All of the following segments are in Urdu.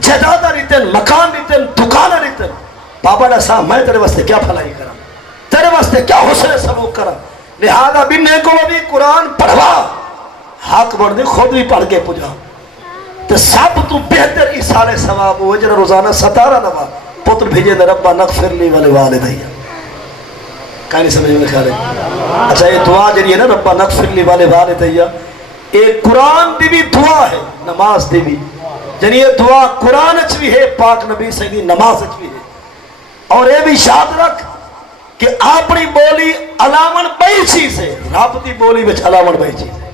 جائیداد دیتن، مکان دیتن، دکان دیتن، بابا نے صاحب میں تیرے واسطے کیا بھلائی کرا، تیرے واسطے کیا حسن سلوک کرا، لہذا بننے کو بھی قرآن پڑھوا، حق بڑھ دے خود بھی پڑھ کے پجا، تو سب تو بہتر ایسال ثواب ہوئے جنہا روزانہ 17 دفعہ پتر بھیجے دے ربا نغفر لی والے والدی، کہاں نہیں سمجھ میں خیال ہے؟ اچھا یہ دعا جنہی ہے نا ربا نغفر لی والے والدی، ایک قرآن دی بھی دعا ہے، نماز دی بھی، جنہی یہ دعا قرآن اچھ بھی ہے، پاک نبی سیدی نماز اچھ بھی ہے، اور یہ بھی یاد رکھ کہ اپنی بولی علامن بئی چیز ہے، رب دی بولی بچ علامن بئی چیز ہے۔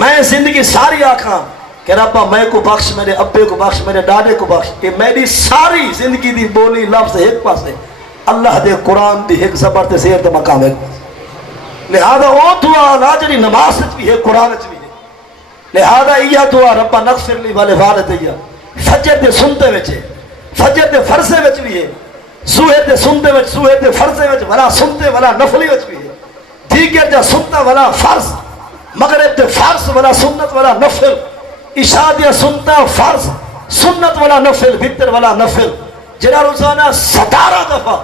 میں زندگی ساری آکھاں کہ ربا میں کو بخش، میرے ابے کو بخش، میرے ڈاڈے کو بخش، کہ میری ساری زندگی دی بولی لفظ ایک پاس ہے، اللہ دے قرآن دی ایک زبر تے زیر تے مقام ایک پاس ہے، لہذا وہ دعا لاجری نماز بھی ہے، قرآن بھی ہے، لہذا یہ دعا ربا نغفر لی والے والدی فجر دے سنتے وچے، فجر دے فرضے وچ بھی ہے، سوہے دے سنتے وچ، سوہے دے فرضے وچ، ولا سنتے ولا نفلی وچ بھی ہے، دیگر جا سنتا ولا فرض، مغرب دے فرض ولا سنت ولا نفل، عشاء دیا سنتا فرض، سنت ولا نفل، وتر ولا نفل، جنہا روزانہ 17 دفعہ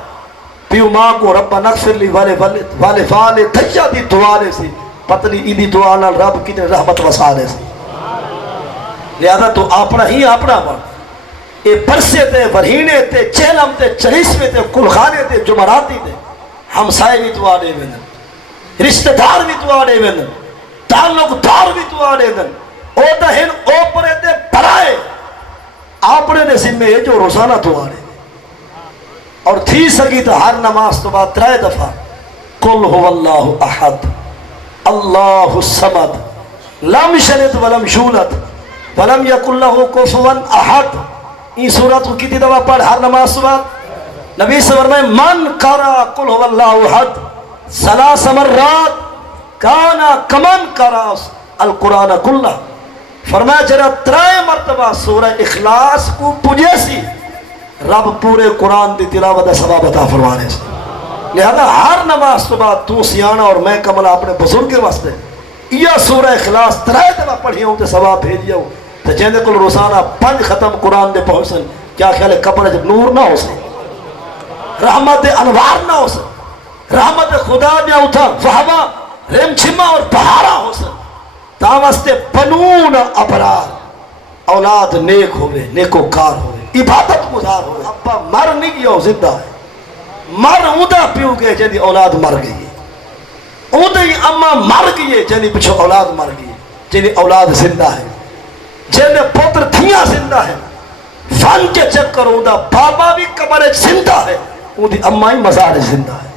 پیو ماں کو ربا نغفر لی والے دھجا دی دعا لے سی، پتنی ایدی دعا نال رب کی رحمت وسا لے سی، لہذا تو اپنا ہی اپنا بڑھ، اے برسے تے ورہینے تے چہلم تے چلیسوے تے کلخانے تے جمعراتی تے ہمسائے بھی دعا دے ویندن، رشتہ دار بھی دعا دے ویندن، تعلق دار بھی دعا دے ویندن، او دہن اوپرے تے برائے اپنے دے ذمہ ہے جو روزانہ دعا دے، اور تھی سکی تو ہر نماز تو بعد 3 دفعہ قل هو اللہ احد اللہ الصمد لم یلد ولم یولد ولم یکن لہ کفوا احد، این سورت کو کتنی دفعہ پڑھ ہر نماز صبح؟ نبی سے فرمائے من قرأ قل هو اللہ احد 3 مرات کانا کمن قرأ القرآن کلہ، فرمایا جرا 3 مرتبہ سورہ اخلاص کو پجے سی رب پورے قرآن دی تلاوت ثواب عطا فرمانے سے، لہذا ہر نماز تو بعد تو سیانہ اور میں کمل اپنے بزرگ کے واسطے یہ سورہ اخلاص 3 دفعہ پڑھی ہوں تے ثواب بھیجیا ہوں، تو جہنے کو روزانہ 5 ختم قرآن دے پہنچن، کیا خیال ہے قبر جب نور نہ ہو سے، رحمت انوار نہ ہو سے، رحمت خدا نے اٹھا فہما رم چھما اور بہارا ہو سے، تا واسطے بنون ابرار، اولاد نیک ہوئے، نیکوکار ہوئے، عبادت گزار ہوئے، ابا مر نہیں گیا زندہ ہے، مر اوندا پیو گئے جنہی اولاد مر گئی ہے، اوندا ہی اما مر گئی ہے جنہی پچھو اولاد مر گئی ہے، جنہی اولاد زندہ ہے، جنہی پتر تھیاں زندہ ہے، فن کے چکر اوندا بابا بھی قبر زندہ ہے، اوندی اما ہی مزار زندہ ہے۔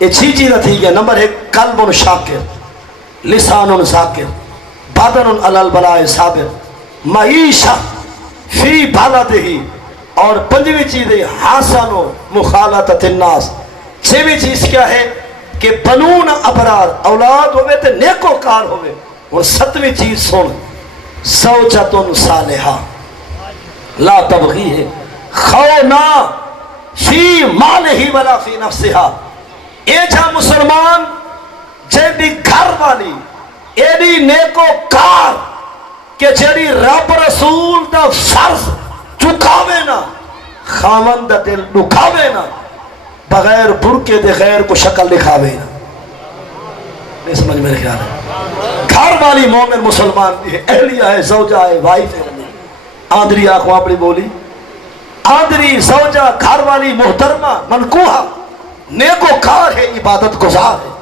یہ 6 چیزیں تھی گیا۔ نمبر 1 قلب شاکر، لسان ذاکر، بدن علی البلاء صابر، معیشہ فی بالدہ، اور 5ویں چیز ہے حسن مخالطۃ الناس۔ 6ویں چیز کیا ہے کہ بنون ابرار، اولاد ہوئے تے نیکوکار ہوئے، اور 7ویں چیز سن زوجۃ صالحہ لا تبغی ہے خونا فی مالہ ولا فی نفسہا۔ اے جا مسلمان جیڑی گھر والی ایڈی نیکوکار کہ جیڑی رب رسول دا فرض چکاوے نا، خاون دا دل دکھاوے نا، بغیر برکے دے غیر کو شکل دکھاوے نا، نہیں سمجھ میرے خیال ہے گھر والی مومن مسلمان بھی ہے، اہلیہ ہے، زوجہ ہے، وائف ہے، آدری آنکھوں اپنی بولی، آدری زوجہ گھر والی محترمہ منکوہا نیکوکار ہے، عبادت گزار ہے،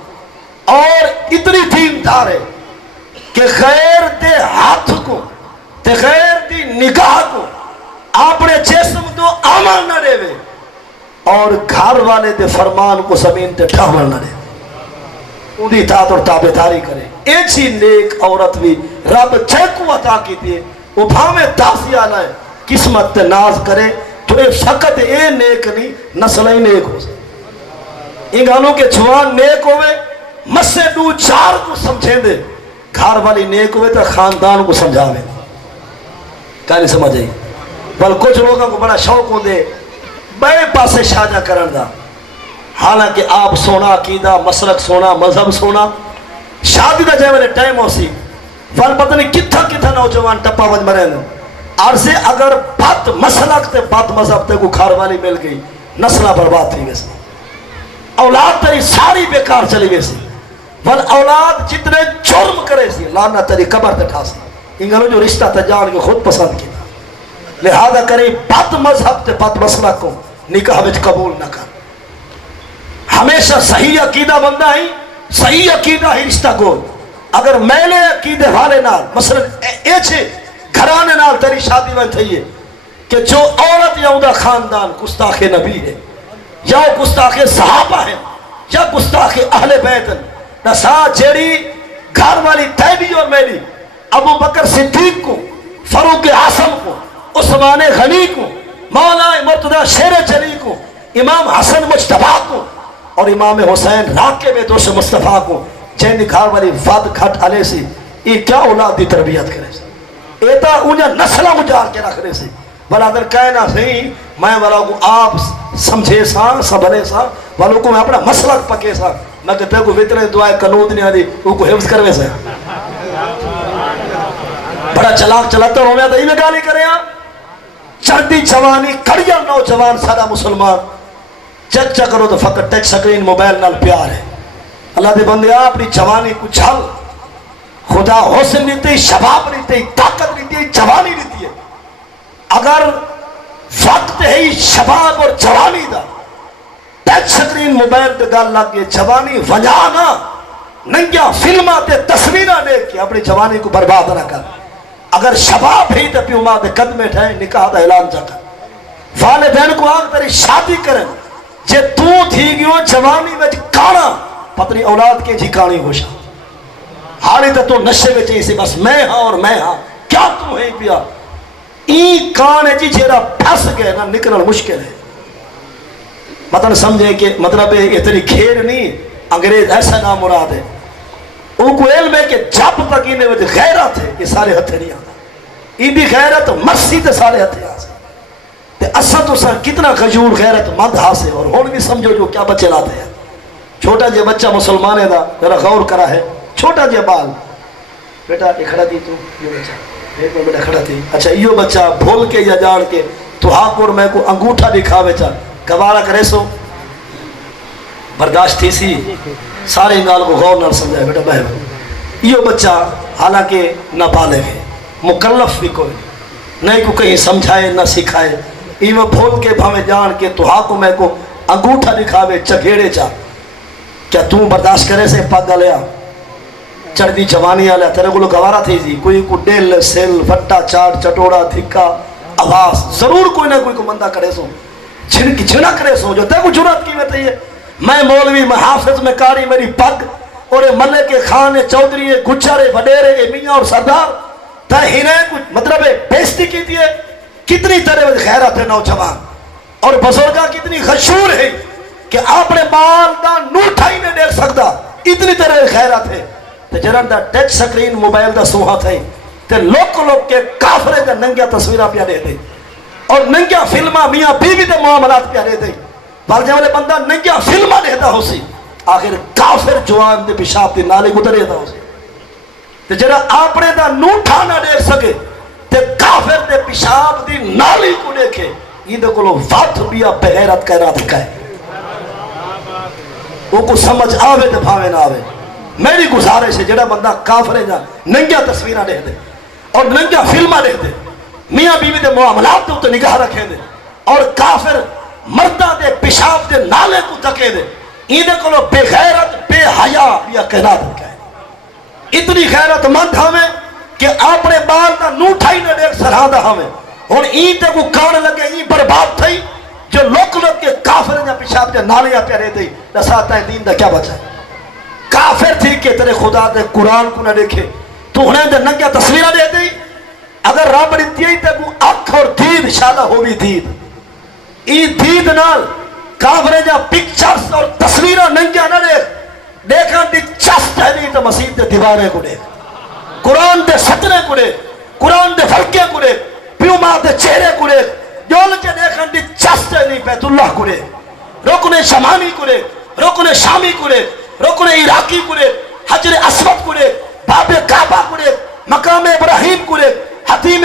اور اتنی دیندار ہے کہ غیر دے ہاتھ کو تے غیر دی نگاہ کو اپنے جسم تو عمل نہ دے وے، اور گھر والے دے فرمان کو زمین تے ٹھاول نہ دے، ان دی اطاعت اور تابعداری کرے۔ ایچی نیک عورت بھی رب چھے عطا کی دیئے، وہ بھاویں داسی آنا ہے، قسمت تے ناز کرے تو اے فقط اے نیک نہیں، نسل ہی نیک ہو سکے۔ ان گانوں کے جوان نیک ہوئے، مسے 2-4 کو سمجھیں دے، گھر والی نیک ہوئے تو خاندان کو سمجھاوے، کیا نہیں سمجھ آئی؟ بل کچھ لوگوں کو بڑا شوق ہوں دے بڑے پاسے شاجہ کرن دا، حالانکہ آپ سونا عقیدہ، مسلک سونا، مذہب سونا، شادی دا جائے میرے ٹائم ہو سی، فال پتہ نہیں کتھا کتھا نوجوان ٹپا وج مرے دو، عرضے اگر بد مسلک تے بد مذہب تے کو کھار والی مل گئی نسلہ برباد تھی ویسے اولاد تیری ساری بیکار چلی ویسے ول اولاد جتنے جرم کرے سی لانا تیری قبر تے ٹھا سی انگلو جو رشتہ تے جان کے خود پسند کیا لہذا کرے بد مذہب تے بد مسلک کو نکاح وچ قبول نہ کر ہمیشہ صحیح عقیدہ بندہ ہی صحیح عقیدہ ہی رشتہ گول اگر میلے عقیدے والے نال مثلا ایچے گھرانے نال تیری شادی میں تھی ہے کہ جو عورت یا اوندا خاندان گستاخ نبی ہے یا گستاخ صحابہ ہے یا گستاخ اہل بیت نسا جیڑی گھر والی تیری اور میری ابو بکر صدیق کو فاروق اعظم کو عثمان غنی کو مولا مرتضی شیر چلی کو امام حسن مجتبی کو اور امام حسین راکب دوش مصطفیٰ کو جن گھر والی ود گھٹ علیہ سی یہ کیا اولاد دی تربیت کرے سی ایتا انہیں نسلہ مجار کے رکھ رہے سی برادر کہنا صحیح میں والا کو آپ سمجھے سا سبھلے سا والوں کو میں اپنا مسلک پکے سا میں کہتے ہیں کو وطرے دعائے قنود نہیں آدھی وہ کو حفظ کروے سے بڑا چلاک چلاتا ہوں میں تو یہ گالی کرے ہیں چردی جوانی کڑیا نوجوان سارا مسلمان چیک چیک کرو تو فقط ٹچ سکرین موبائل نال پیار ہے اللہ دے بندے اپنی جوانی کو چھل خدا حسن لیتے شباب لیتے طاقت لیتے جوانی لیتی ہے اگر وقت ہے شباب اور جوانی دا ٹچ سکرین موبائل دے گال لگ گئے جوانی وجانا ننگیا فلمات تصویرہ لے کے اپنی جوانی کو برباد نہ کر اگر شباب ہی تو پیو ماں دے قدمے ٹھائیں نکاح دا اعلان جا کر والدین کو آگ تری شادی کریں جے تو تھی گیوں جوانی میں کانا پتنی اولاد کے جی کانی ہوشا حالی تو نشے میں چاہیے بس میں ہاں اور میں ہاں کیا تو ہے پیا این کانے جی جیرا پھس گئے نا نکلنا مشکل ہے مطلب سمجھے کہ مطلب یہ تیری کھیر نہیں انگریز ایسا نام مراد ہے ان کو علم ہے کہ جب تک انہیں وجہ غیرت ہے یہ سارے ہتھے نہیں آتا ان بھی غیرت مرسی تے سارے ہتھے آتا تے اصل تو سر کتنا غجور غیرت مند حاصل اور ہون بھی سمجھو جو کیا بچے لاتے ہیں چھوٹا جے بچہ مسلمان ہے دا ذرا غور کرا ہے چھوٹا جے بال بیٹا یہ کھڑا دی تو یہ بچہ ایک میں بیٹا کھڑا تھی اچھا یہ بچہ بھول کے یا جان کے تو ہاں اور میں کو انگوٹھا دکھاوے چا گوارا کرے سو برداشت تھی سی سارے انگال کو غور نہ سمجھائے بیٹا بہر یہ بچہ حالانکہ نہ پالے گئے مکلف بھی کوئی نہیں کو کہیں سمجھائے نہ سکھائے ایوہ بھول کے بھامے جان کے تو ہاں کو میں کو انگوٹھا دکھاوے چگھیڑے چا کیا تم برداشت کرے سے پاک گلیا چڑھ دی جوانی آلیا تیرے کو لو گوارا تھی جی کوئی کو ڈیل سیل فٹا چاٹ چٹوڑا دھکا آواز ضرور کوئی نہ کوئی کو مندہ کرے سو جھنا کرے سو جو تے کو جرات کی میں تیئے میں مولوی میں حافظ میں کاری میری پگ اور ملک خان چودری گچھارے وڈیرے میاں اور سردار تا ہیرے کچھ مطلب ہے بیستی کی دیئے کتنی طرح خیرات ہے نوجوان اور بزرگاں کتنی غشور ہے کہ اپنے بال دا نوٹھا ہی نہیں دیکھ سکتا اتنی طرح خیرات ہے تے جران دا ٹچ سکرین موبائل دا سوہا تھا تے لوگ کے کافرے کا ننگیا تصویرہ پیا دے دے اور ننگیا فلمہ میاں بیوی دے معاملات پیا دے دے بلجے والے بندہ ننگیا فلمہ دیتا ہو سی آخر کافر جوان دے پیشاب دے نالے کو دیتا ہو سی تے جرا اپنے دا نوٹھا نہ دیکھ سکے تے کافر دے پیشاب دی نالی کو دیکھے یہ دے کلو وات بیا بغیرت کہنا دکھائے وہ کو سمجھ آوے تے بھاوے نہ آوے میری گزارش ہے جڑا بندہ کافرے جا ننگیا تصویرہ دیکھ دے اور ننگیا فلمہ دیکھ دے میاں بیوی دے معاملات دے تو نگاہ رکھے دے اور کافر مردہ دے پیشاب دے نالے کو تکے دے یہ دے کلو بے غیرت بے حیا بیا کہنا دکھائے اتنی غیرت مند ہمیں کہ اپنے بال دا نوٹھا ہی نہ دیکھ سرہاندہ ہمیں اور این تے کو کان لگے این برباد تھئی جو لوگ کے کافر جا پیشاب جا نالیاں پیارے دئی نساتا ہے دین دا کیا بچا ہے کافر تھی کہ تیرے خدا دے قرآن کو نہ دیکھے تو انہیں دے ننگیا تصویرہ دے دی اگر رب دیتی ہے تے کو اکھ اور دید شادہ ہوئی دید این دید نال کافر جا پکچرز اور تصویرہ ننگیا نہ دیکھ دیکھاں دی چست ہے نہیں تو مسیح دے دیوانے کو دیکھ قرآن دے ستنے کو دیکھ قرآن دے فرقے کو دیکھ پیو ماں دے چہرے کو دیکھ جو لچے دیکھاں دی چست ہے نہیں بیت اللہ کو دیکھ رکن شمانی کو دیکھ رکن شامی کو دیکھ رکن عراقی کو دیکھ حجر اسود کو دیکھ باب کعبہ کو دیکھ مقام ابراہیم کو دیکھ حتیم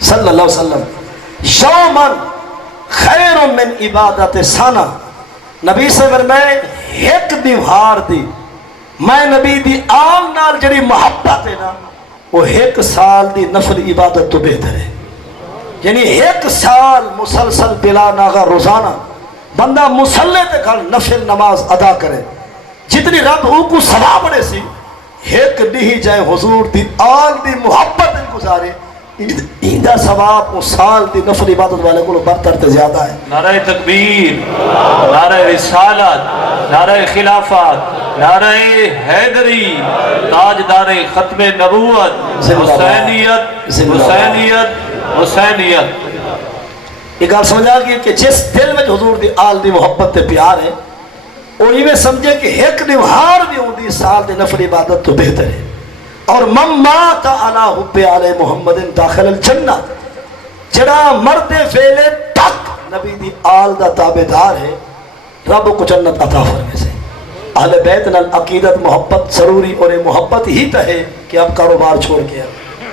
صلی اللہ علیہ وسلم یومن خیر من عبادت سانا نبی سے میں ایک دیوار دی میں نبی دی آل نال جڑی محبت ہے نا وہ ایک سال دی نفل عبادت تو بہتر ہے. یعنی ایک سال مسلسل بلا ناغا روزانہ بندہ مسلح تے کھڑ نفل نماز ادا کرے جتنی رب ہو کو ثواب بڑے سی ایک نہیں جائے حضور دی آل دی محبت گزارے ایندہ ثواب اس سال دی نفل عبادت والے کو برتر تے زیادہ ہے. نعرہ تکبیر، نعرہ رسالت، نعرہ خلافت، نعرہ حیدری، تاجدار ختم نبوت، حسینیت حسینیت حسینیت. یہ گال سمجھا گیا کہ جس دل میں حضور دی آل دی محبت تے پیار ہے وہی میں سمجھے کہ ایک نوہار بھی ہوں دی سال دی نفل عبادت تو بہتر ہے. اور من مات علی حب علی محمد داخل الجنہ جڑا مرد فعلے تک نبی دی آل دا تابدار ہے رب کو جنت عطا فرمے سے. اہل بیت نال عقیدت محبت ضروری اور محبت ہی تا ہے کہ اب کاروبار چھوڑ کے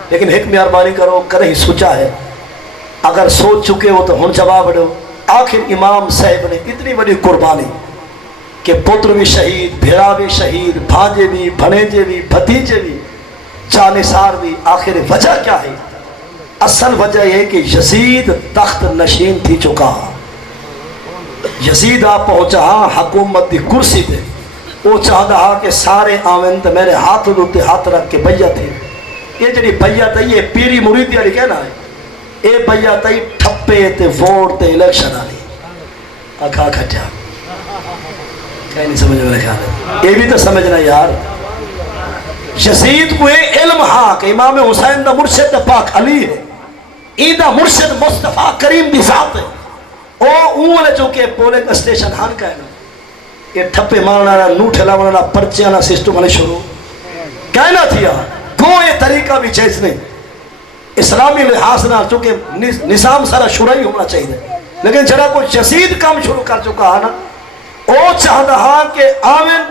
لیکن ایک مہربانی کرو کرے ہی سوچا ہے اگر سوچ چکے ہو تو ہن جواب دو. آخر امام صاحب نے اتنی بڑی قربانی کہ پتر بھی شہید، بھیڑا بھی شہید، بھانجے بھی، بھنیجے بھی، بھتیجے بھی، جانثار بھی. آخر وجہ کیا ہے؟ اصل وجہ یہ کہ یزید تخت نشین تھی چکا. یزید آپ پہنچا حکومت دی کرسی تے وہ چاہتا کہ سارے آمن تے میرے ہاتھ دوتے ہاتھ رکھ کے بیعت تھی. یہ جڑی بیعت ہے یہ پیری مریدی والی کہنا ہے یہ بیعت ہے ٹھپے تے ووٹ تے الیکشن والی. اکھا کھٹیا کہیں نہیں سمجھ میں خیال ہے یہ بھی تو سمجھنا یار. یزید کو علم ہاں کہ امام حسین دا مرشد دا پاک علی ہے این دا مرشد مصطفیٰ کریم دی ذات ہے او اون چونکہ پولنگ اسٹیشن ہان کا ہے نا یہ ٹھپے مارنا نوٹھے لاؤنا پرچیاں سسٹم نے شروع کہنا تھیا کوئی طریقہ بھی چیز نہیں اسلامی لحاظ نہ چونکہ نظام سارا شرعی ہونا چاہیے لیکن جڑا کوئی یزید کام شروع کر چکا ہے نا او چاہتا ہاں کہ آمن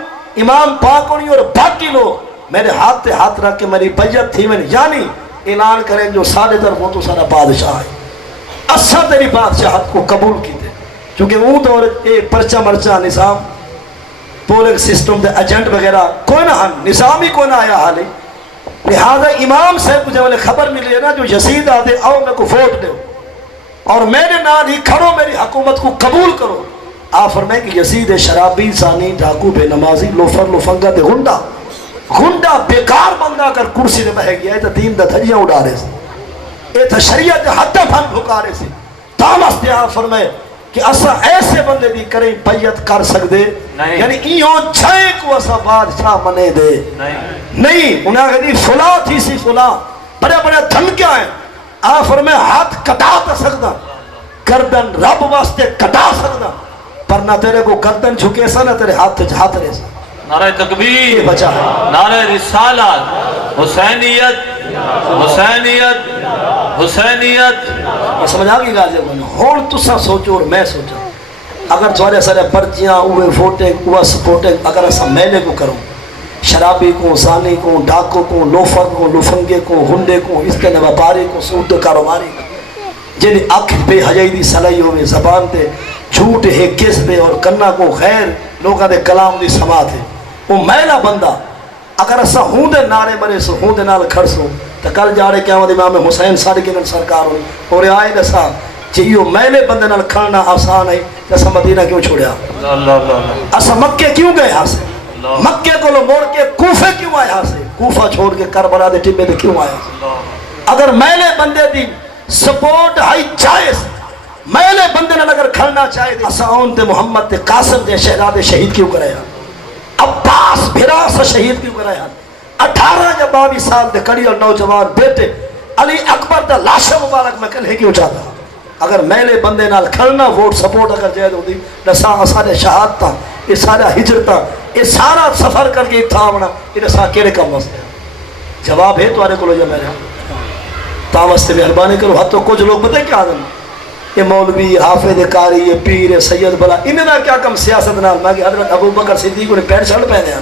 امام پاک ہونی اور باقی لوگ میرے ہاتھ تے ہاتھ رکھ کے میری بیعت تھی میں یعنی اعلان کریں جو سارے در وہ تو سارا بادشاہ ہے اصلا تیری بادشاہت کو قبول کی تھے چونکہ وہ دور پرچہ مرچہ نظام پولنگ سسٹم دے ایجنٹ وغیرہ کوئی نہ نظام ہی کوئی نہ آیا حالی. لہذا امام صاحب کو جب خبر ملی ہے نا جو یزید آدھے آؤ میں کو ووٹ دو اور میرے نال ہی کھڑو میری حکومت کو قبول کرو. آپ فرمائیں کہ یزید شرابی زانی ڈاکو بے نمازی لوفر لوفنگا دے گنڈا بیکار بندہ اگر کرسی نے بہ گیا ہے تو دین دا دھجیاں اڑا رہے سے یہ تو شریعت حد بھن بھکا رہے سے تامس دے. آپ فرمائے کہ اسا ایسے بندے دی کریں بیعت کر سکتے یعنی ایوں چھائے کو اسا بادشاہ منے دے نہیں. انہیں کہا فلاں تھی سی فلاں بڑے بڑے دھمکیاں ہیں. آپ فرمائے ہاتھ کٹا تا سکتا گردن رب واسطے کٹا سکتا پر نہ تیرے کو گردن جھکے سا نہ تیرے ہاتھ جھات رہے سا. نعرہ تکبیر، بچا ہے نعرہ رسالت، حسینیت حسینیت حسینیت. سمجھ آگئی گا جب ہون تو سا سوچو اور میں سوچا اگر تھوڑے سارے پرچیاں اوے ووٹنگ اوہ سپورٹنگ اگر ایسا میلے کو کروں شرابی کو زانی کو ڈاکو کو لوفر کو لوفنگے کو ہنڈے کو اس کے نوپاری کو سود کاروباری جن اکھ بے حجائی دی صلاحی ہوئے زبان تے جھوٹ ہے کذب اور کنا کو خیر لوگاں دے کلام دی سماعت ہے وہ میلا بندہ اگر اسا ہوں دے نعرے مرے سو ہوں دے نال کھڑ سو تو کل جاڑے قیامت امام حسین صادقین سرکار ہوئی اور آئے دسا چاہیے میلے بندے نال کھڑنا آسان ہے جیسا مدینہ کیوں چھوڑیا اسا مکے کیوں گئے ہاں سے مکے کو لو موڑ کے کوفے کیوں آئے ہاں سے کوفہ چھوڑ کے کربلا دے ٹبے دے کیوں آئے اگر میلے بندے دی سپورٹ ہائی جائز میلے بندے نال اگر کھڑنا چاہے اسا اون تے محمد تے قاسم دے شہزادے شہید کیوں کرے ہاں عباس بھرا سا شہید کیوں کرے ہاں 18 یا 22 سال دے کڑی اور نوجوان بیٹے علی اکبر دا لاش مبارک میں کلے کیوں چاہتا اگر میلے بندے نال کھڑنا ووٹ سپورٹ اگر جائے ہوتی نسا سارے شہادتاں یہ سارا ہجرتاں یہ سارا سفر کر کے تھا ہونا یہ نسا کیڑے کم واسطے جواب ہے تو آنے کو لو جا میرے تا واسطے مہربانی کرو ہاتھ تو کچھ لوگ بتائیں کیا آدم یہ مولوی حافظ قاری یہ پیر سید بلا انہیں نہ کیا کم سیاست نال میں کہ حضرت ابو بکر صدیق انہیں پینٹ شرٹ پہنے ہیں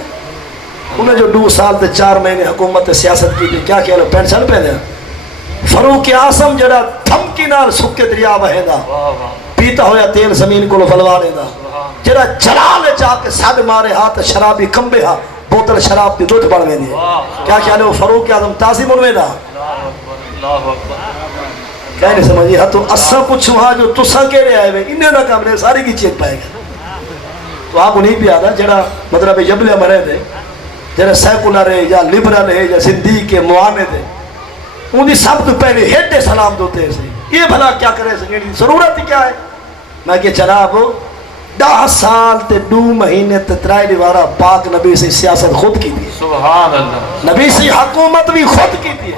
انہیں جو 2 سال تے 4 مہینے حکومت سیاست کی کیا کیا لو پینٹ شرٹ پہنے ہیں فاروق اعظم جڑا دھمکی نال سکے دریا وہیندا پیتا ہویا تیل زمین کو فلوا دیندا جڑا جلال چا کے سڈ مارے ہاتھ شرابی کمبے ہا بوتل شراب دی دودھ بن ویندی کیا خیال ہے وہ فاروق اعظم تازی بن ویندا کیا نہیں سمجھی ہاں تو اسا پوچھو ہاں جو تسا کہہ رہے آئے ہوئے انہیں نہ کام رہے ساری کی چیک پائے گا تو آپ انہیں بھی آدھا جڑا مطلب جبلے مرے دے جڑا سیکولر ہے یا لبرل ہے یا صدیق کے معاند ہے انہیں سب تو پہلے ہیڈے سلام دوتے ہیں یہ بھلا کیا کرے سکیں ضرورت ہی کیا ہے میں کہ جناب 10 سال تے 2 مہینے تے 3 دیوارہ پاک نبی سے سیاست خود کی تھی سبحان اللہ نبی سے حکومت بھی خود کی تھی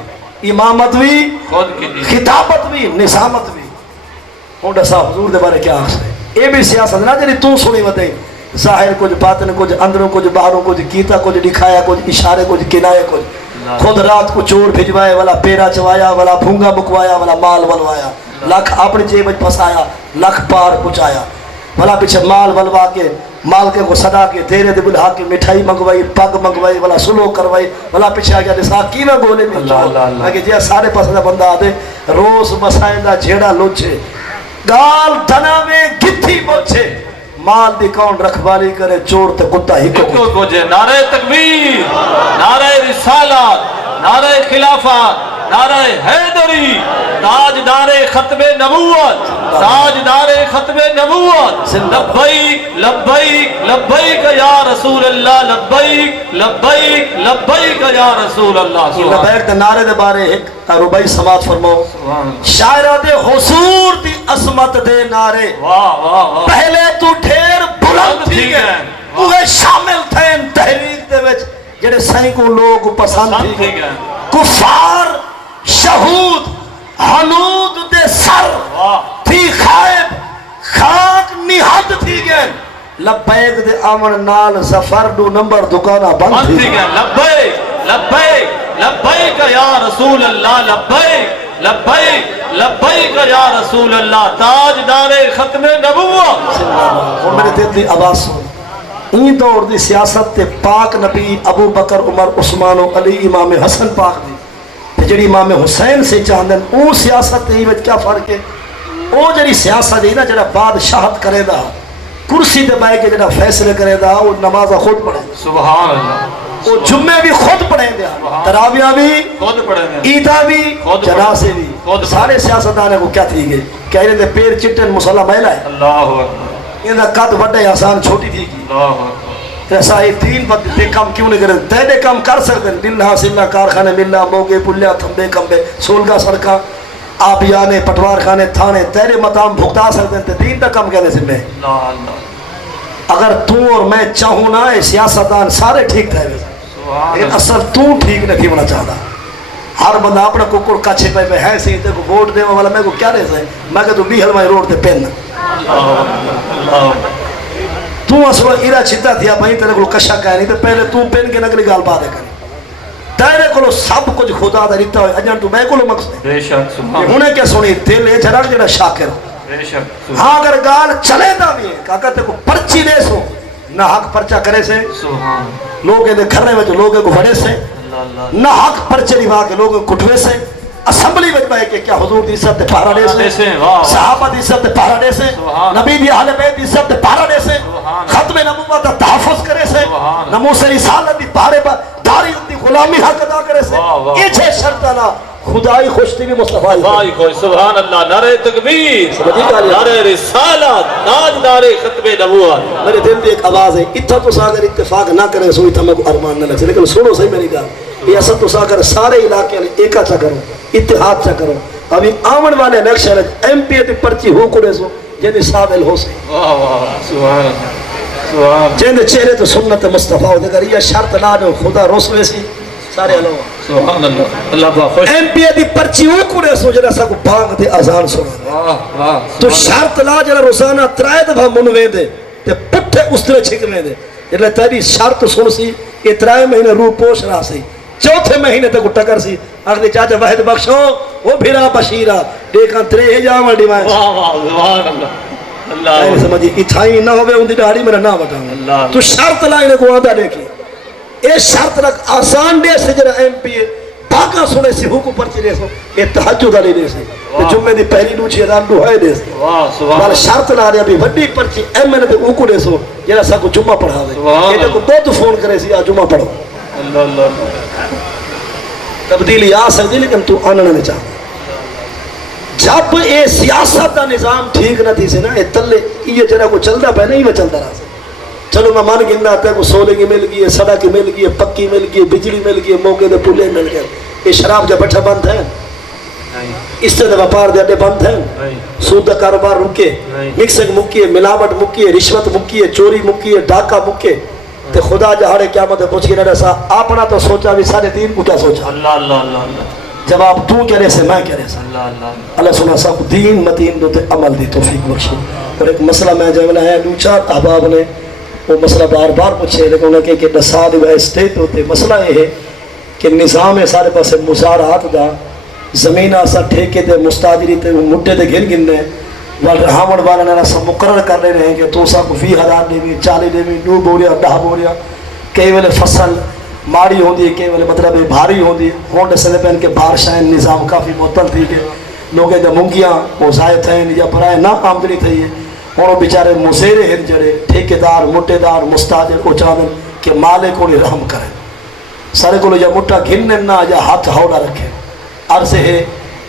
امامت بھی خود کی دی خطابت بھی نظامت بھی ہونڈا صاحب حضور دے بارے کیا آخر ہے یہ بھی سیاست نہ جنہی تو سنی وتے ظاہر کچھ باطن کچھ اندروں کچھ باہروں کچھ کیتا کچھ دکھایا کچھ اشارے کچھ کنائے کچھ خود رات کو چور بھجوائے والا پیرا چوایا والا بھونگا بکوایا والا مال ولوایا لکھ اپنی جیب پھنسایا لکھ پار پہنچایا والا پیچھے مال ولوا کے مالکے کو صدا کے تیرے دے بلہا کے مٹھائی منگوائی پگ منگوائی والا سلو کروائی والا پیچھے آگیا نسا کی میں گولے میں چوڑ کہ جی سارے پسندہ بندہ آدھے روز مسائندہ جھیڑا لوچے گال دنا میں گتھی بوچھے مال دی کون رکھوالی کرے چور تے کتا ہی کو جے نعرہ تکبیر نعرہ رسالت نعرہ خلافت نعرہ حیدری تاجدار ختم نبوت تاجدار ختم نبوت لبیک لبیک لبیک یا رسول اللہ لبیک لبیک لبیک یا رسول اللہ لبیک تے نعرے دے بارے ایک ربائی سماعت فرماؤ شاعرہ دے حضور دی عظمت دے نعرے پہلے تو ڈھیر بلند تھی گئے وہ شامل تھے تحریک دے وچ جڑے سینکوں لوگ پسند تھی گئے کفار شہود حنود دے سر تھی خائب خاک نہاد تھی گئے لبیک دے آمن نال زفر 2 نمبر دکانہ بند تھی گئے لبیک لبیک لبیک یا رسول اللہ لبیک لبیک لبیک یا رسول اللہ تاجدار ختم نبوت اور میرے دل دی آواز سن این دور دی سیاست تے پاک نبی ابو بکر عمر عثمان و علی امام حسن پاک دی جڑی امام حسین سے چاہندن او سیاست تے وچ کیا فرق ہے او جڑی سیاست ہے نا جڑا بادشاہت کرے دا کرسی تے بیٹھ کے جڑا فیصلے کرے دا او نماز خود پڑھے سبحان اللہ وہ جمعے بھی خود پڑھیں دیا تراویہ بھی خود پڑھیں دیا عیدہ بھی جنازے بھی سارے سیاستدانے کو کیا تھی گئے کہہ رہے تھے پیر چٹن مسلح محلہ ہے اللہ اکبر یہ قد بڑے آسان چھوٹی تھی گی اللہ اکبر ایسا ہی 3 وقت دے کام کیوں نہیں کرے تیرے کام کر سکتے ہیں دلہ سلہ کارخانے ملہ موگے پلیا تھمبے کمبے سولگا سڑکا آبیانے پٹوار خانے تھانے تیرے مطام بھگتا سکتے ہیں دین دا کام کہنے سے میں اگر تو اور میں چاہوں نا سیاستدان سارے ٹھیک تھے لیکن اصل تو ٹھیک نہیں ہونا چاہتا ہر بندہ اپنا ککڑ کچھے پہ پہ ہے سی تے کو ووٹ دے والا میں کو کیا رہے سے میں کہ تو بھی حلوائی روڈ تے پین تو اصلا ایرا چھتا تھیا بھائی تیرے کو کشا کہہ نہیں تو پہلے تو پین کے نکلی گال بات ہے کریں تیرے کو سب کچھ خدا دا ریتا ہوئے اجان تو میں کو مقصد ہے انہیں کیا سنی دل ہے جرک جڑا شاکر ہاں اگر گال چلے دا بھی ہے کہا تے کو پرچی دے سو نہ حق پرچہ کرے سے لوگ دے گھرنے میں جو لوگ کو بڑے سے نہ حق پرچے نبھا کے لوگ کٹوے سے اسمبلی میں بھائی کہ کیا حضور دی عزت پہرا دے سے صحابہ دی عزت پہرا دے سے نبی دی اہل بیت دی عزت پہرا دے سے ختم نبوت تحفظ کرے سے ناموس رسالت دی پہرے پر داری دی غلامی حق ادا کرے سے یہ چھے شرط اللہ خدائی خوشتی بھی مصطفیٰ سبحان اللہ نعرہ تکبیر نعرہ رسالت تاجدار ختم نبوت میرے دل دی ایک آواز ہے اتھا تو ساگر اتفاق نہ کرے سوئی تھا میں کو ارمان نہ لگے لیکن سنو صحیح میری گال یہ اصل تو ساگر سارے علاقے ایک اچھا کرو اتحاد چا کرو ابھی آمن والے الیکشن ایم پی تے پرچی ہو کرے سو جن صاحب الحسین سبحان اللہ جن چہرے تو سنت مصطفیٰ ہو دیکھر یہ شرط لا جو خدا رسول سی سارے علاوہ سبحان اللہ اللہ با خوش ایم پی دی پرچی ہو کرے سو جنہ سا کو بھانگ دے آزان سنا تو شرط لا جنہ روزانہ 3 دفعہ منوے دے تے پٹھے اس طرح چھکنے دے جنہ تیری شرط سن سی یہ 3 مہینے روح پوش رہا سی 4تھے مہینے تک ٹکر سی اگر چاچا واحد بخشو وہ بھیرا بشیرہ دیکھاں 3 جامع ڈیمائن سبحان اللہ اللہ سمجھی اتھائی نہ ہوئے ان دی داڑی میرا نہ بتاؤں تو شرط لائنے کو آدھا دیکھی اے شرط رکھ آسان دے سے جنہ ایم پی بھاگا سنے سی ہو کو پرچی دے سو یہ تہجد علی دے سی جمعے دی پہلی دوچی ادان دعائے دے سی والا شرط لا رہا بھی وڈی پرچی ایم این دے اوکو دے سو جنہا سا کو جمعہ پڑھا دے یہ کو دو تو فون کرے سی آ جمعہ پڑھو تبدیلی آ سکتی لیکن تو آننا نہیں چاہتا جب یہ سیاست دا نظام ٹھیک نہ تھی سے نا یہ تلے یہ جنہ کو چلتا پہ نہیں وہ چلتا رہا سے چلو میں مان گننا آتا ہے کو سولے کی مل گئی ہے سڑک کی مل گئی ہے پکی مل گئی ہے بجلی مل گئی ہے موقع دے پولے مل گئے یہ شراب جب بٹھا بند ہے اس سے وپار دے اڈے بند ہیں سود دا کاروبار رکے مکسنگ مکی ہے ملاوٹ مکی ہے رشوت مکی ہے چوری مکی ہے ڈاکہ مکے تے خدا جہاڑے قیامت پوچھ کے نہ سا اپنا تو سوچا بھی سارے دین کو کیا سوچا اللہ اللہ اللہ جواب تو کہہ رہے سے میں کہہ رہے سے اللہ سنا سا کو دین متین دو تے عمل دی توفیق بخشی اور ایک مسئلہ میں جب ہے دو چار احباب نے وہ مسئلہ بار بار پوچھے لیکن انہوں نے کہا کہ نصاد و اسٹیٹ ہوتے مسئلہ یہ ہے کہ نظام ہے سارے پاس مزارات دا زمین آسا ٹھیکے دے مستاجری تے مٹے دے گھن گن دے والرحامن والا نے سب مقرر کر رہے ہیں کہ تو سا کو 20,000 دے بھی 40 دے بھی 9 بوریا 10 بوریا کئی ویلے فصل ماڑی ہوں دی کئی ویلے مطلب بھاری ہوں دی ہونڈے سنے پہن کے بارشائن نظام کافی معطل تھی کہ لوگیں دے منگیاں وہ زائد ہیں یا برائے نا آمدنی تھی ہے اور بیچارے مزیرے ہیں جڑے ٹھیکیدار مٹےدار مستاجر اچھادن کہ مالک کو رحم کریں سارے کو یا مٹا گھننے نہ یا ہاتھ ہولا رکھیں عرض ہے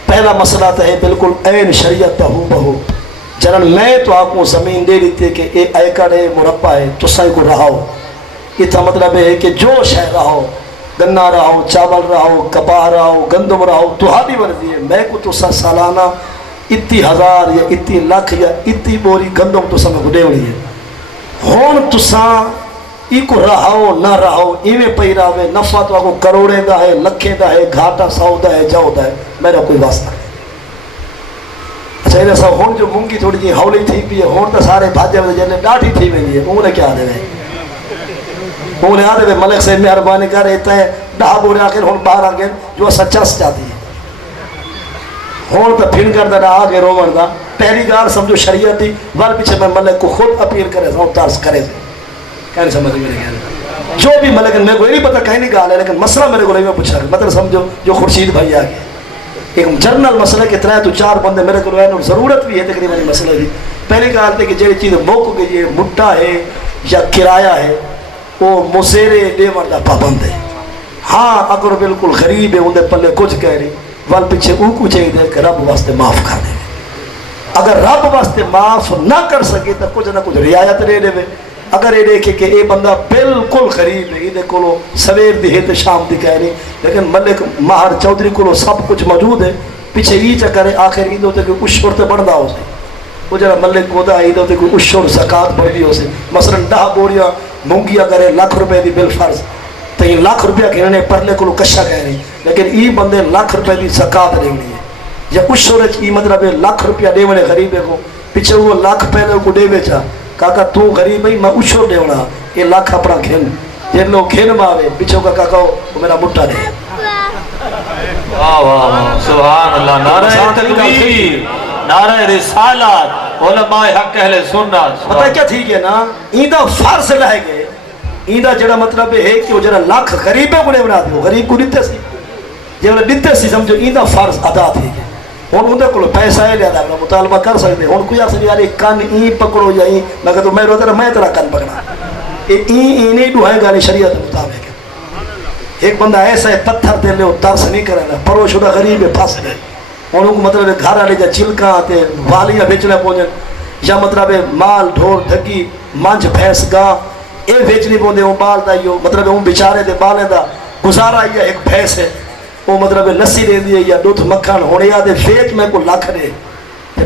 پہلا مسئلہ تو ہے بالکل این شریعت ہو بہو جنن میں تو آپ کو زمین دے لیتے کہ اے ایکڑ ہے مربع ہے تو سائی کو رہاؤ یہ تھا مطلب ہے کہ جو شہ رہاؤ گنا رہاؤ چاول رہاؤ کپاہ رہاؤ گندم رہاؤ تو ہاتھی بڑھتی ہے میں کو تو سالانہ اتنی ہزار یا اتنی لاکھ یا اتنی بوری گندم تو سمجھ گھڑے ہوئی ہے ہون تو ساں ای کو رہاؤ نہ رہاؤ ایویں پہی رہاوے نفع تو آگو کروڑے دا ہے لکھیں دا ہے گھاٹا ساؤ دا ہے جاؤ دا ہے میرا کوئی واسطہ ہے اچھا یہ سا ہون جو مونگی تھوڑی جی ہولی تھی بھی ہے ہون تا سارے بھاجے میں جنہیں ڈاٹھی تھی میں ہے انہوں نے کیا دے رہے انہوں نے آدھے ملک سے مہربانی کر رہتا ہے ڈھا بورے آخر ہون باہر آگے جو سچس جاتی ہے ہون تا پھن کر دا آگے رومن دا پہلی گار سمجھو شریعت تھی وال پیچھے میں ملک کو خود اپیل کرے سا ترس کرے سے کہنے سمجھ میرے کہنے جو بھی ملک میں کو نہیں پتا کہیں نہیں کہا ہے لیکن مسئلہ میرے کو نہیں میں پوچھا مطلب سمجھو جو خورشید بھائی آگے ایک جرنل مسئلہ کے طرح تو 4 بندے میرے کو رہے ہیں ضرورت بھی ہے تقریباً مسئلہ بھی پہلی کہا تھے کہ جیڑی چیز موقع گئی ہے مٹا ہے یا کرایہ ہے وہ مزیرے لیور دا پابند ہے ہاں اگر بالکل غریب ہے اندھے پلے کچھ کہہ رہی وال پیچھے اوکو چاہیے دے کہ رب واسطے معاف کر دے اگر رب واسطے معاف نہ کر سکے تو کچھ نہ کچھ رعایت دے دے اگر یہ دیکھے کہ یہ بندہ بالکل غریب ہے یہ کو سویر دی ہے تو شام دی کہہ رہی لیکن ملک ماہر چودھری کو سب کچھ موجود ہے پیچھے یہ چکر ہے آخر عید ہوتے کہ اشور تے بڑھتا ہو سے وہ جرا ملک کو دا عید ہوتے کہ اشور زکات بڑھتی ہو سے مثلا 10 بوریاں مونگیا کرے ₹1,00,000 دی بل فرض تو یہ ₹1,00,000 کہنے پرلے کو کشا کہہ رہی لیکن یہ بندے ₹1,00,000 دی زکات دینی ہے یا اشور یہ مطلب ₹1,00,000 دے ونے غریب کو پیچھے وہ لاکھ پہلے کو دے بیچا کاکا تو غریب ہے میں اشور دے وڑا یہ لاکھ اپنا کھین جن لوگ کھین ماوے پیچھے کا کاکا وہ میرا مٹا دے واہ واہ سبحان اللہ نعرہ تکبیر نعرہ رسالت علماء حق اہل سنت پتہ کیا تھی کہ نا ایندہ فرض لائے گئے ایندہ جڑا مطلب ہے کہ وہ جڑا لاکھ غریب ہے بنے بنا دے غریب کو دیتے سی جب دیتے سی سمجھو ایندہ فرض ادا تھی کہ ہون اندھے کو پیسہ ہے لیا اپنا مطالبہ کر سکتے ہون کوئی آسے یار ایک کن این پکڑو یا این میں کہتا میں روتا رہا میں تیرا کن پکڑا این نہیں ڈوائیں گا شریعت مطابق ایک بندہ ایسا ہے پتھر دے لے ترس نہیں کرے گا پرو شدہ غریب ہے پھنس گئے انہوں کو مطلب گھر آلے جا چلکاں آتے والیاں بیچنے پہنچیں یا مطلب مال ڈھور دھگی منج بھینس گاں اے بیچنی پہنچے وہ بال دا یو مطلب وہ بیچارے دے بالیں دا گزارا یا ایک بھینس ہے وہ مطلب لسی دے دیئے یا دودھ مکھن ہونے یادے فیٹ میں کو لکھ دے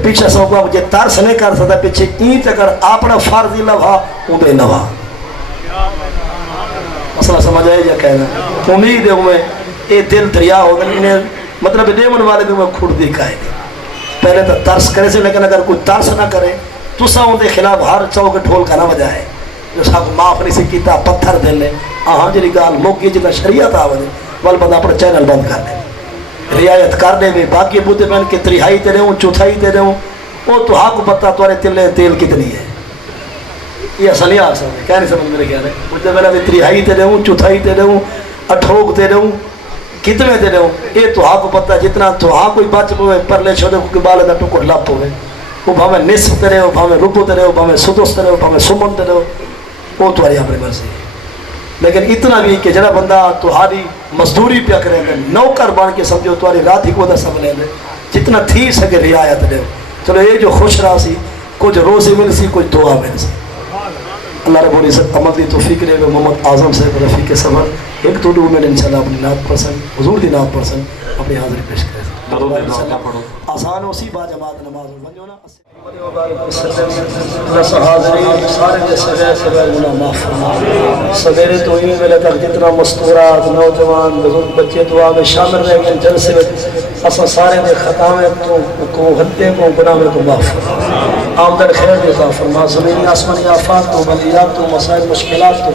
پیچھے سوکا مجھے ترس نہیں کر سکتا پیچھے اینت اگر اپنا فرضی لبھا اندھے نوا مسئلہ سمجھ آئے جا کہنا امید ہے ہمیں اے دل دریا ہوگا انہیں مطلب دیمن والے دے ہمیں کھوڑ دی کہے دی پہلے تو ترس کرے سے لیکن اگر کوئی ترس نہ کرے تو سا اندھے خلاف ہر چوک ڈھول کا نہ بجائے جو صاحب معاف نہیں سے کیتا پتھر دے لے آہاں جلی گال موقعی جتا شریعت آوے وال بندہ اپنا چینل بند کر دے رعایت کر دے باقی بودے میں ان کے 3/4 تے رہوں 4/4 تے رہوں وہ تو ہاں کو پتہ توارے تلے تیل کتنی ہے یہ اصل نہیں آ سکتے کیا نہیں سمجھ میرے کیا رہے مجھے میں نے 3/4 تے رہوں 4/4 تے رہوں 8 تے رہوں کتنے دے رہے ہو یہ تو آپ کو پتہ ہے جتنا تو ہاں کوئی بچ ہوئے پرلے چھوڑے کوئی بالے دا ٹکر لپ ہوئے وہ بھاویں نصف تے رہے ہو بھاویں ربو تے رہے ہو بھاویں سدس تے رہے ہو بھاویں سمن تے رہے ہو وہ تمہاری اپنی مرضی ہے لیکن اتنا بھی کہ جڑا بندہ تمہاری مزدوری پیا کرے دے نوکر بن کے سمجھو تمہاری رات ہی کو دا سب لے دے جتنا تھی سکے رعایت دے چلو یہ جو خوش رہا سی کچھ روزی مل سی کچھ دعا مل سی اللہ رب العزت عمل دی توفیق دے محمد اعظم صاحب رفیق سفر ایک تو دو میں انشاءاللہ اپنی نعت پسند حضور دی نعت پسند اپنی حاضری پیش کرے آسان اسی با جماعت نماز بنجو نا بس حاضرین سارے کے سویر گناہ معاف فرما سویرے تو ہی ویلے تک جتنا مستورات نوجوان بزرگ بچے دعا میں شامل رہ گئے جلسے میں اصلا سارے دے خطاویں کو حدیں کو گناہ میں کو معاف فرما آمدن خیر دے عطا فرما زمینی آسمانی آفات تو بلیات تو مسائل مشکلات تو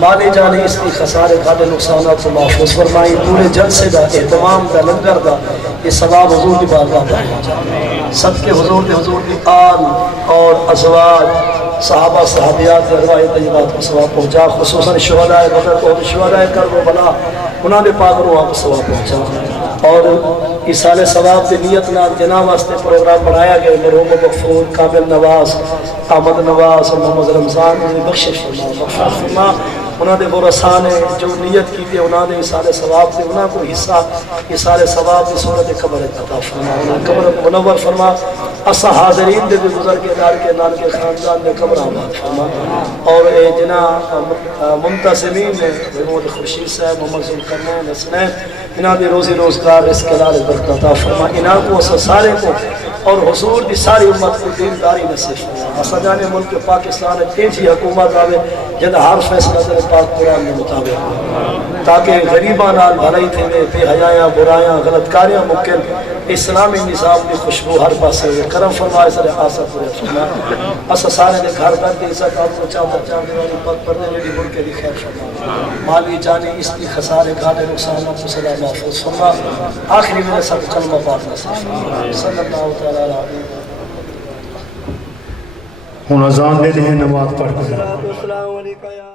مالی جانی اس کی خسارے کھاڑے نقصانات کو محفوظ فرمائی پورے جلسے دا اہتمام دا لنگر دا یہ ثواب حضور کی بارگاہ پر سب کے حضور کی آل اور ازواج صحابہ صحابیات ارواح طیبات کو ثواب پہنچا خصوصاً شہداء بدر اور شہداء کرب و بلا انہوں نے پاک روح کو ثواب پہنچا اور اس سال ثواب کی نیت نال جناب واسطے پروگرام بنایا گیا مرحوم مغفور کامل نواز احمد نواز اور محمد رمضان انہیں بخشش فرما مغفرت فرما انہوں نے ورثاء نے جو نیت کی تھی انہوں نے سارے ثواب سے انہوں کو حصہ یہ سارے ثواب کی صورت قبر عطا فرما انہوں قبر منور فرما اسا حاضرین دے بھی گزر کے دار کے نان کے خاندان نے قبر آباد فرما اور اے جناح منتظمین نے محمد خورشید صاحب محمد ذوالقرنین حسنین انہوں نے روزی روزگار اس کے لال برکت عطا فرما انہوں کو اسا سارے کو اور حضور دی ساری امت کو دینداری نصیب فرما اسا جانے ملک پاکستان تیجی حکومت آوے جد ہر فیصلہ دے پاک قرآن میں مطابق تاکہ غریبان آل بھلائی تھے بے حیاں برایاں غلط کاریاں ممکن اسلامی نظام کی خوشبو ہر پاسے ہوئے کرم فرمائے سر آسا پورے فرما اسا سارے دے گھر پر دے عزت آپ کو چاہ بچا دیوانی پت پر دے لیڈی ملک دی خیر فرما مالی جانی اس کی خسارے گھاٹے نقصانات کو صدا محفوظ فرما آخری میں سب کلمہ پاک نصیب فرما صلی اللہ تعالیٰ علیہ ہن اذان دے دیں نماز پڑھ کر السلام علیکم